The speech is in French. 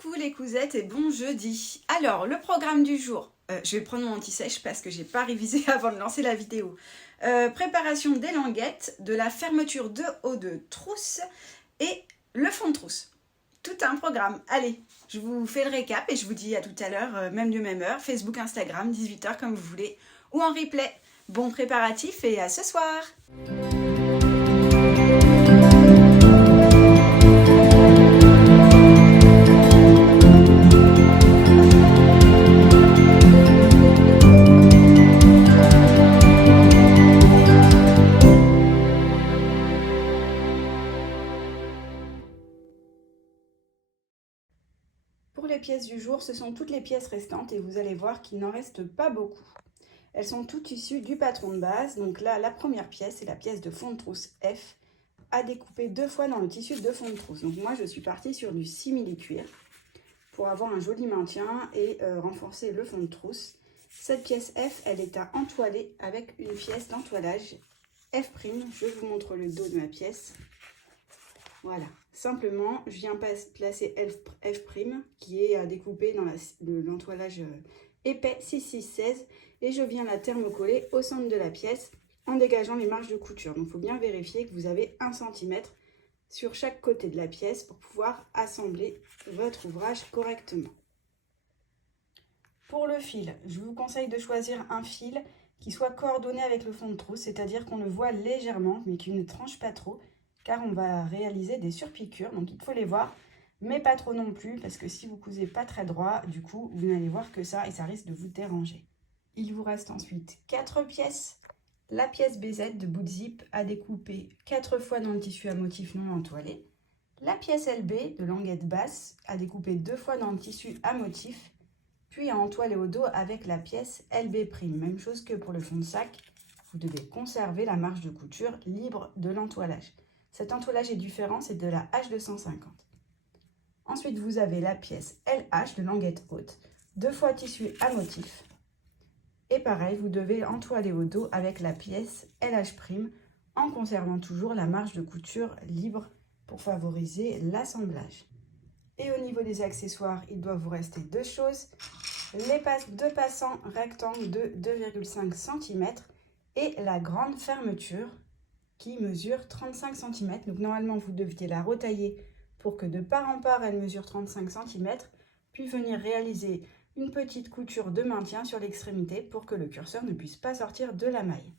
Coucou les cousettes et bon jeudi. Alors, le programme du jour, je vais prendre mon anti-sèche parce que j'ai pas révisé avant de lancer la vidéo. Préparation des languettes, de la fermeture de haut de trousse et le fond de trousse. Tout un programme. Allez, je vous fais le récap et je vous dis à tout à l'heure, même lieu, même heure, Facebook, Instagram, 18h comme vous voulez, ou en replay. Bon préparatif et à ce soir. Pour les pièces du jour, ce sont toutes les pièces restantes et vous allez voir qu'il n'en reste pas beaucoup. Elles sont toutes issues du patron de base. Donc là, la première pièce, c'est la pièce de fond de trousse F à découper 2 fois dans le tissu de fond de trousse. Donc moi, je suis partie sur du simili-cuir pour avoir un joli maintien et renforcer le fond de trousse. Cette pièce F, elle est à entoiler avec une pièce d'entoilage F'. Je vous montre le dos de ma pièce. Voilà, simplement, je viens placer F' qui est à découper dans l'entoilage épais 6-6-16 et je viens la thermocoller au centre de la pièce en dégageant les marges de couture. Donc, il faut bien vérifier que vous avez 1 cm sur chaque côté de la pièce pour pouvoir assembler votre ouvrage correctement. Pour le fil, je vous conseille de choisir un fil qui soit coordonné avec le fond de trousse, c'est-à-dire qu'on le voit légèrement mais qui ne tranche pas trop, car on va réaliser des surpiqûres, donc il faut les voir, mais pas trop non plus, parce que si vous cousez pas très droit, du coup, vous n'allez voir que ça, et ça risque de vous déranger. Il vous reste ensuite 4 pièces. La pièce BZ de bout de zip à découper 4 fois dans le tissu à motif non entoilé. La pièce LB de languette basse à découper 2 fois dans le tissu à motif, puis à entoiler au dos avec la pièce LB'. Même chose que pour le fond de sac, vous devez conserver la marge de couture libre de l'entoilage. Cet entoilage est différent, c'est de la H250. Ensuite, vous avez la pièce LH de languette haute, 2 fois tissu à motif. Et pareil, vous devez entoiler au dos avec la pièce LH' en conservant toujours la marge de couture libre pour favoriser l'assemblage. Et au niveau des accessoires, il doit vous rester 2 choses. Les deux passants rectangles de 2,5 cm et la grande fermeture qui mesure 35 cm. Donc normalement, vous deviez la retailler pour que de part en part, elle mesure 35 cm, puis venir réaliser une petite couture de maintien sur l'extrémité pour que le curseur ne puisse pas sortir de la maille.